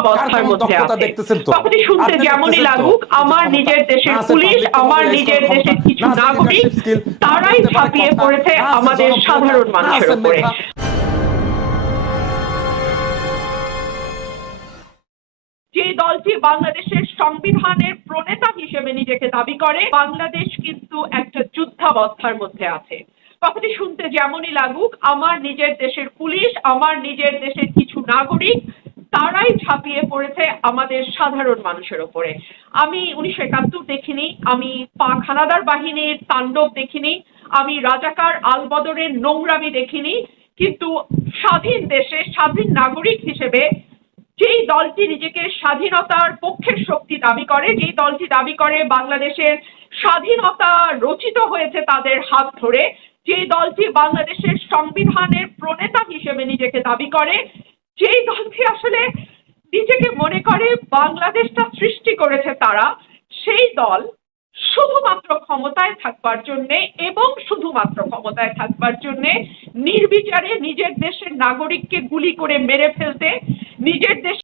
অবস্থার মধ্যে আছে। কথাটি শুনতে যেমনই লাগুক, আমার নিজের দেশের পুলিশ, আমার নিজের দেশের কিছু নাগরিক, তারাই ঝাঁপিয়ে পড়েছে আমাদের সাধারণ মানুষের উপরে। যে দলটি বাংলাদেশের সংবিধানের প্রণেতা হিসেবে নিজেকে দাবি করে, বাংলাদেশ কিন্তু একটা যুদ্ধাবস্থার মধ্যে আছে। কথাটি শুনতে যেমনই লাগুক, আমার নিজের দেশের পুলিশ, আমার নিজের দেশের কিছু নাগরিক, তারাই ঝাঁপিয়ে পড়েছে আমাদের সাধারণ মানুষের উপরে। আমি 1971 দেখিনি, আমি পাক হানাদার বাহিনীর তাণ্ডব দেখিনি, আমি রাজাকার আলবদরের নোংরামি দেখিনি, কিন্তু স্বাধীন দেশে স্বাধীন নাগরিক হিসেবে যেই দলটি নিজেকে স্বাধীনতার পক্ষের শক্তি দাবি করে, যেই দলটি দাবি করে বাংলাদেশের স্বাধীনতা রচিত হয়েছে তাদের হাত ধরে, যেই দলটি বাংলাদেশের সংবিধানের প্রণেতা হিসেবে নিজেকে দাবি করে, যেই দলটি আসলে নিজেকে মনে করে বাংলাদেশটা সৃষ্টি করেছে তারা, সেই দল শুধুমাত্র ক্ষমতায় থাকবার জন্যে এবং শুধুমাত্র ক্ষমতায় থাকবার জন্যে নির্বিচারে নিজের দেশের নাগরিককে গুলি করে মেরে ফেলতে, নিজের দেশ